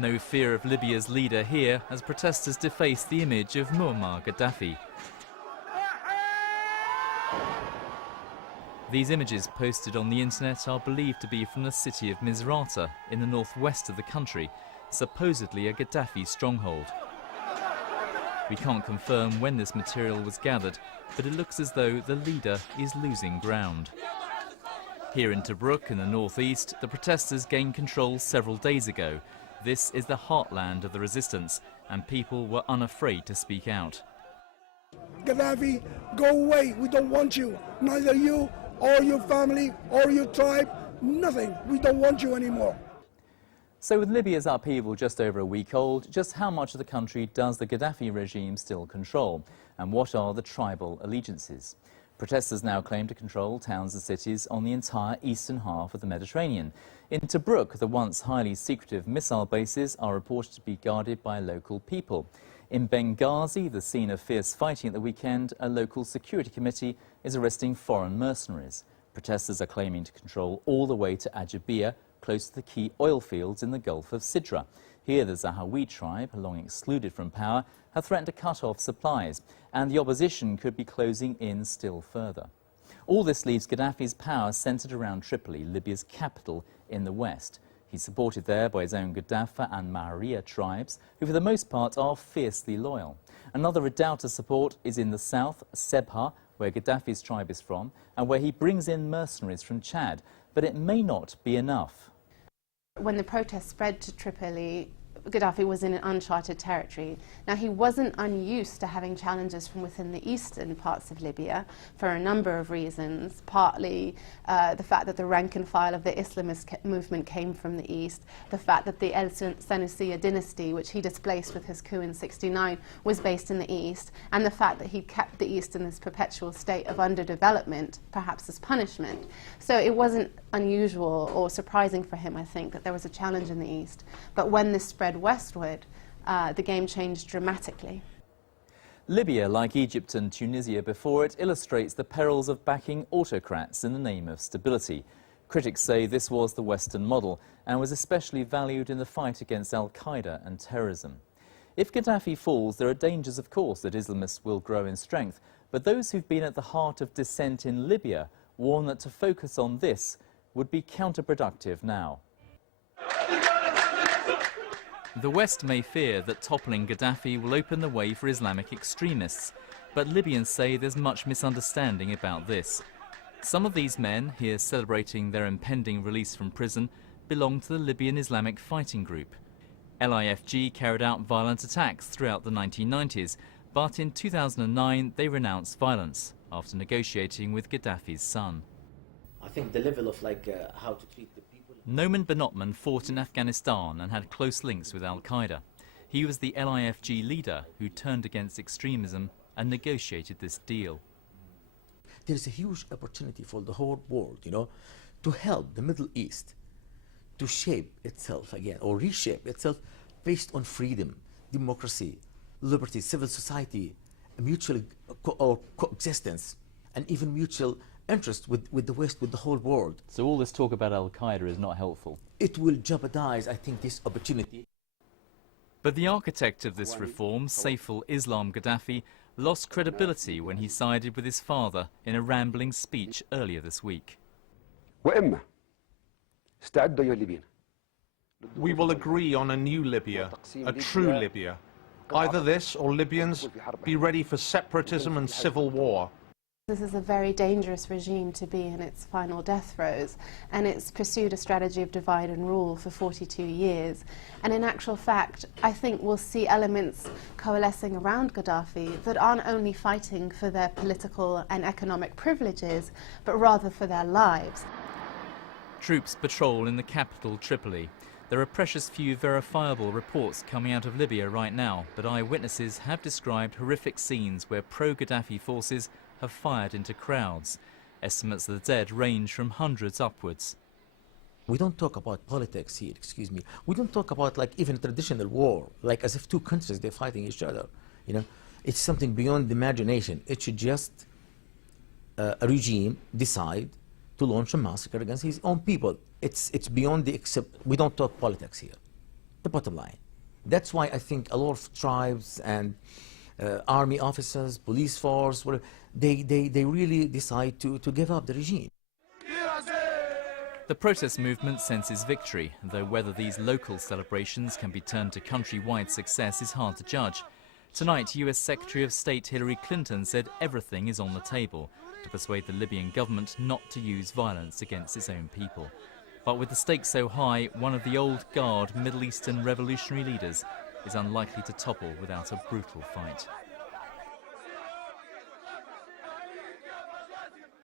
No fear of Libya's leader here as protesters deface the image of Muammar Gaddafi. These images posted on the internet are believed to be from the city of Misrata in the northwest of the country, supposedly a Gaddafi stronghold. We can't confirm when this material was gathered, but it looks as though the leader is losing ground. Here in Tobruk in the northeast, the protesters gained control several days ago. This is the heartland of the resistance, and people were unafraid to speak out. Gaddafi, go away, we don't want you, neither you or your family or your tribe, nothing, we don't want you anymore. So with Libya's upheaval just over a week old, just how much of the country does the Gaddafi regime still control? And what are the tribal allegiances? Protesters now claim to control towns and cities on the entire eastern half of the Mediterranean. In Tobruk, the once highly secretive missile bases are reported to be guarded by local people. In Benghazi, the scene of fierce fighting at the weekend, a local security committee is arresting foreign mercenaries. Protesters are claiming to control all the way to Ajabia, close to the key oil fields in the Gulf of Sidra. Here, the Zahawi tribe, long excluded from power, have threatened to cut off supplies, and the opposition could be closing in still further. All this leaves Gaddafi's power centred around Tripoli, Libya's capital, in the west. He's supported there by his own Gaddafi and Mahria tribes, who for the most part are fiercely loyal. Another redoubt of support is in the south, Sebha, where Gaddafi's tribe is from, and where he brings in mercenaries from Chad. But it may not be enough. When the protests spread to Tripoli, Gaddafi was in an uncharted territory. Now, he wasn't unused to having challenges from within the eastern parts of Libya for a number of reasons, partly the fact that the rank and file of the Islamist movement came from the east, the fact that the El Sanusiya dynasty, which he displaced with his coup in '69, was based in the east, and the fact that he kept the east in this perpetual state of underdevelopment, perhaps as punishment. So it wasn't unusual or surprising for him, I think, that there was a challenge in the east. But when this spread westward, the game changed dramatically. Libya, like Egypt and Tunisia before it, illustrates the perils of backing autocrats in the name of stability. Critics say this was the Western model and was especially valued in the fight against al-Qaeda and terrorism. If Gaddafi falls, there are dangers, of course, that Islamists will grow in strength, but those who've been at the heart of dissent in Libya warn that to focus on this would be counterproductive now. The West may fear that toppling Gaddafi will open the way for Islamic extremists, but Libyans say there's much misunderstanding about this. Some of these men, here celebrating their impending release from prison, belong to the Libyan Islamic Fighting Group. LIFG carried out violent attacks throughout the 1990s, but in 2009 they renounced violence after negotiating with Gaddafi's son. I think the level of how to treat the people. Noman Benotman fought in Afghanistan and had close links with al-Qaeda. He was the LIFG leader who turned against extremism and negotiated this deal. There is a huge opportunity for the whole world, to help the Middle East to shape itself again, or reshape itself based on freedom, democracy, liberty, civil society, mutual coexistence, and even mutual interest with the West, with the whole world. So all this talk about al-Qaeda is not helpful? It will jeopardize, I think, this opportunity. But the architect of this reform, Saif al-Islam Gaddafi, lost credibility when he sided with his father in a rambling speech earlier this week. We will agree on a new Libya, a true Libya. Either this or Libyans be ready for separatism and civil war. This is a very dangerous regime to be in its final death throes, and it's pursued a strategy of divide and rule for 42 years. And in actual fact, I think we'll see elements coalescing around Gaddafi that aren't only fighting for their political and economic privileges, but rather for their lives. Troops patrol in the capital, Tripoli. There are precious few verifiable reports coming out of Libya right now, but eyewitnesses have described horrific scenes where pro-Gaddafi forces have fired into crowds. Estimates of the dead range from hundreds upwards. We don't talk about politics here, excuse me. We don't talk about even traditional war, like as if two countries, they're fighting each other. It's something beyond the imagination. It should just a regime decide to launch a massacre against his own people. It's beyond the we don't talk politics here. the bottom line. That's why I think a lot of tribes and army officers, police force, they really decide to give up the regime. The protest movement senses victory, though whether these local celebrations can be turned to countrywide success is hard to judge. Tonight, US Secretary of State Hillary Clinton said everything is on the table to persuade the Libyan government not to use violence against its own people. But with the stakes so high, one of the old guard Middle Eastern revolutionary leaders is unlikely to topple without a brutal fight.